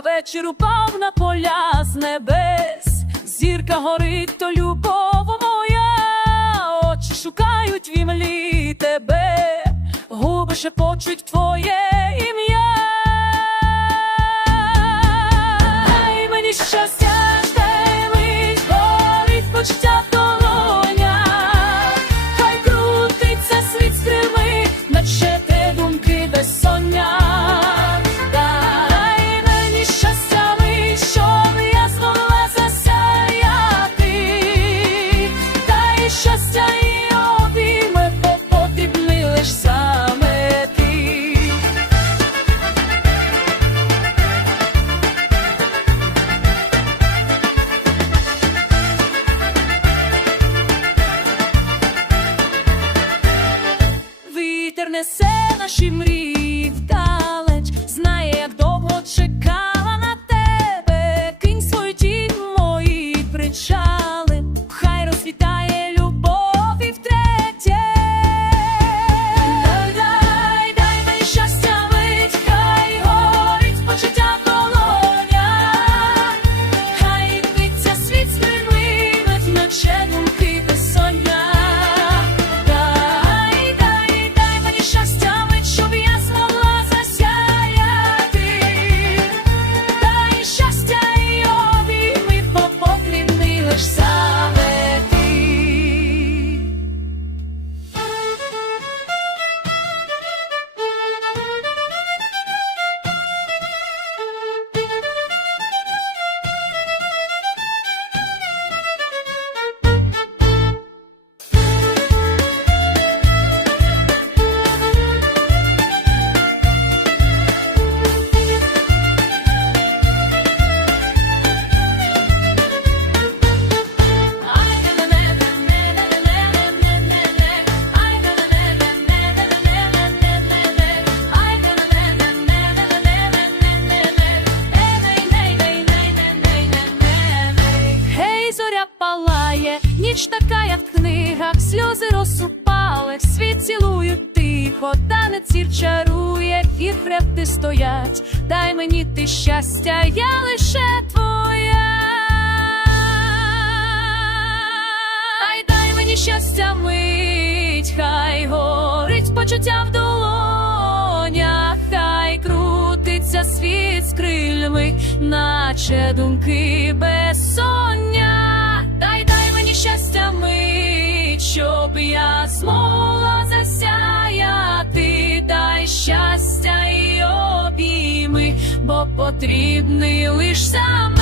вечір упав на поля з небес, зірка горить, то любов моя, очі шукають в імлі тебе, губи шепочуть несе наші мрії вдалеч, знає, як довго чекала на тебе. Кинь свою тінь мої причали, хай розквітає любов і втретє. Дай, дай, дай мені хай горить почуття в. Хай биться світ стримить, наче палає, ніч така, як в книгах, сльози розсупали, світ цілують тихо, танець чарує, і хребти стоять. Дай мені ти щастя, я лише твоя. Ай, дай мені щастя мить, хай горить почуття в долонях, хай крутиться світ з крильми, наче думки безсоння. Щоб я змогла засяяти, дай щастя і обійми, бо потрібний лиш сам